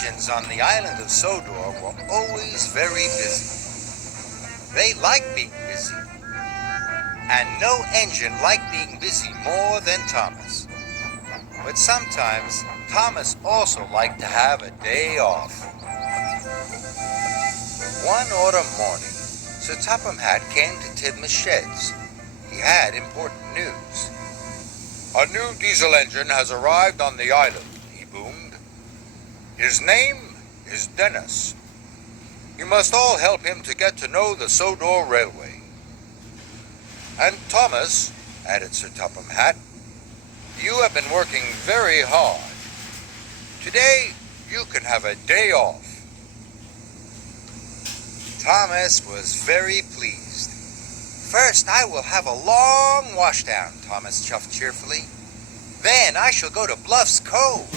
engines on the island of Sodor were always very busy. They liked being busy, and no engine liked being busy more than Thomas. But sometimes Thomas also liked to have a day off. One autumn morning, Sir Topham Hatt came to Tidmouth Sheds. He had important news. "A new diesel engine has arrived on the island," he boomed. "His name is Dennis. You must all help him to get to know the Sodor Railway. And Thomas," added Sir Topham Hatt, "you have been working very hard. Today you can have a day off." Thomas was very pleased. "First I will have a long washdown," Thomas chuffed cheerfully. "Then I shall go to Bluff's Cove."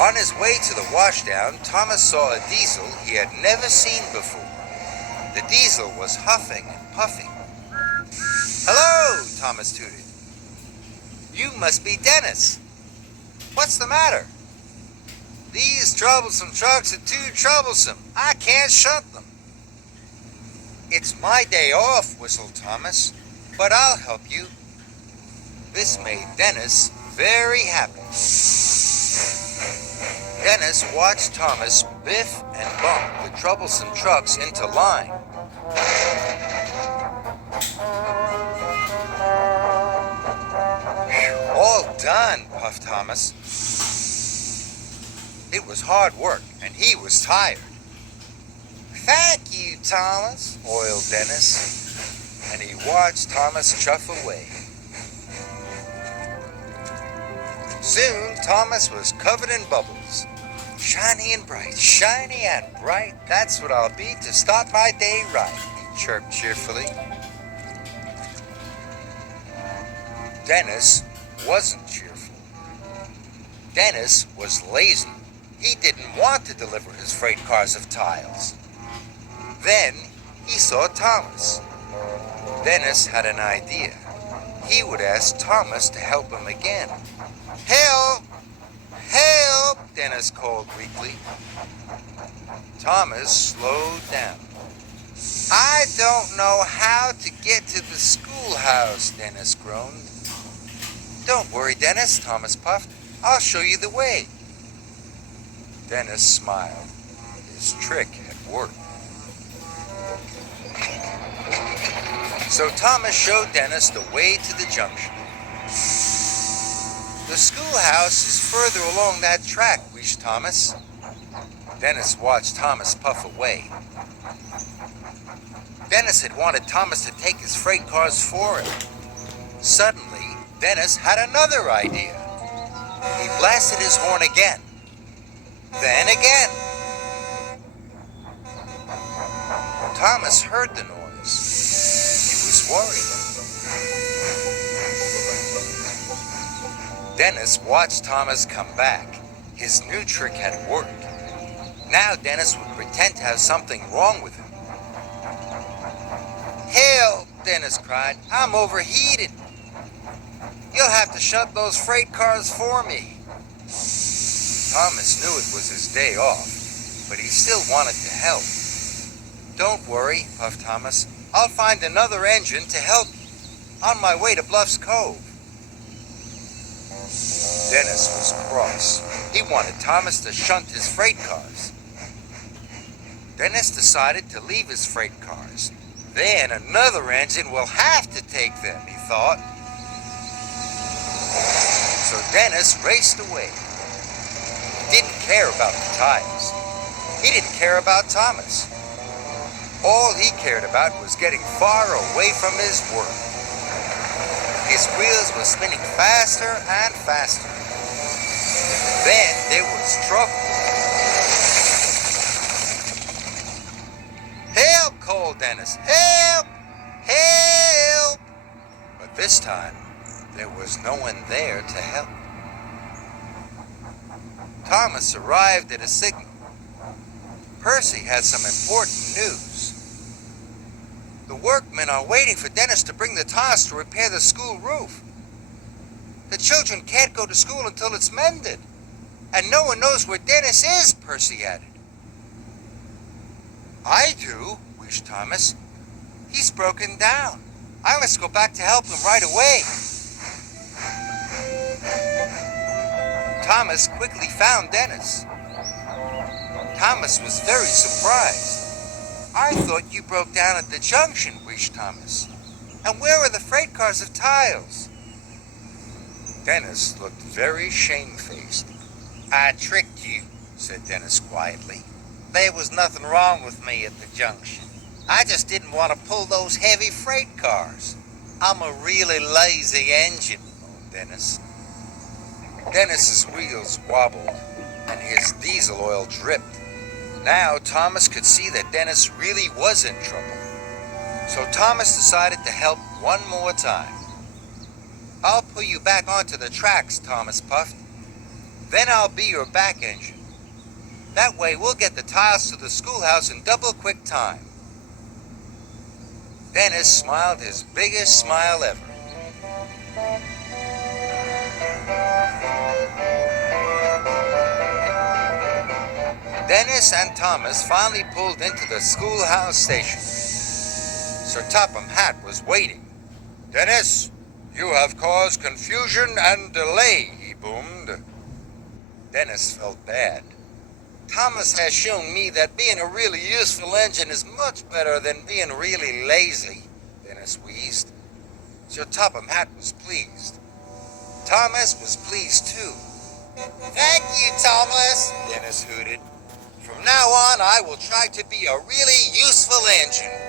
On his way to the washdown, Thomas saw a diesel he had never seen before. The diesel was huffing and puffing. "Hello," Thomas tooted. "You must be Dennis. What's the matter?" "These troublesome trucks are too troublesome. I can't shunt them." "It's my day off," whistled Thomas, "but I'll help you." This made Dennis very happy. Dennis watched Thomas biff and bump the troublesome trucks into line. "All done," puffed Thomas. It was hard work, and he was tired. "Thank you, Thomas," oiled Dennis, and he watched Thomas chuff away. Soon, Thomas was covered in bubbles. "Shiny and bright, shiny and bright, that's what I'll be to start my day right," he chirped cheerfully. Dennis wasn't cheerful. Dennis was lazy. He didn't want to deliver his freight cars of tiles. Then he saw Thomas. Dennis had an idea. He would ask Thomas to help him again. "Help! Help!" Dennis called weakly. Thomas slowed down. "I don't know how to get to the schoolhouse," Dennis groaned. "Don't worry, Dennis," Thomas puffed. "I'll show you the way." Dennis smiled. His trick had worked. So Thomas showed Dennis the way to the junction. "The schoolhouse is further along that track," wheezed Thomas. Dennis watched Thomas puff away. Dennis had wanted Thomas to take his freight cars for him. Suddenly, Dennis had another idea. He blasted his horn again. Then again. Thomas heard the noise. He was worried. Dennis watched Thomas come back. His new trick had worked. Now Dennis would pretend to have something wrong with him. "Help!" Dennis cried. "I'm overheated. You'll have to shunt those freight cars for me." Thomas knew it was his day off, but he still wanted to help. "Don't worry," puffed Thomas. "I'll find another engine to help you on my way to Bluff's Cove." Dennis was cross. He wanted Thomas to shunt his freight cars. Dennis decided to leave his freight cars. Then another engine will have to take them, he thought. So Dennis raced away. He didn't care about the tires. He didn't care about Thomas. All he cared about was getting far away from his work. His wheels were spinning faster and faster. Then there was trouble. "Help!" called Dennis. "Help! Help!" But this time, there was no one there to help. Thomas arrived at a signal. Percy had some important news. "The workmen are waiting for Dennis to bring the tires to repair the school roof." The children can't go to school until it's mended. And no one knows where Dennis is, Percy added. I do, wished Thomas. He's broken down. I must go back to help him right away. Thomas quickly found Dennis. Thomas was very surprised. I thought you broke down at the junction, wished Thomas. And where are the freight cars of tiles? Dennis looked very shamefaced. I tricked you, said Dennis quietly. There was nothing wrong with me at the junction. I just didn't want to pull those heavy freight cars. I'm a really lazy engine, moaned Dennis. Dennis's wheels wobbled, and his diesel oil dripped. Now Thomas could see that Dennis really was in trouble. So Thomas decided to help one more time. I'll pull you back onto the tracks, Thomas puffed. Then I'll be your back engine. That way we'll get the tiles to the schoolhouse in double quick time. Dennis smiled his biggest smile ever. Dennis and Thomas finally pulled into the schoolhouse station. Sir Topham Hatt was waiting. Dennis, you have caused confusion and delay, he boomed. Dennis felt bad. Thomas has shown me that being a really useful engine is much better than being really lazy, Dennis wheezed. Sir Topham Hatt was pleased. Thomas was pleased too. Thank you, Thomas, Dennis hooted. From now on, I will try to be a really useful engine.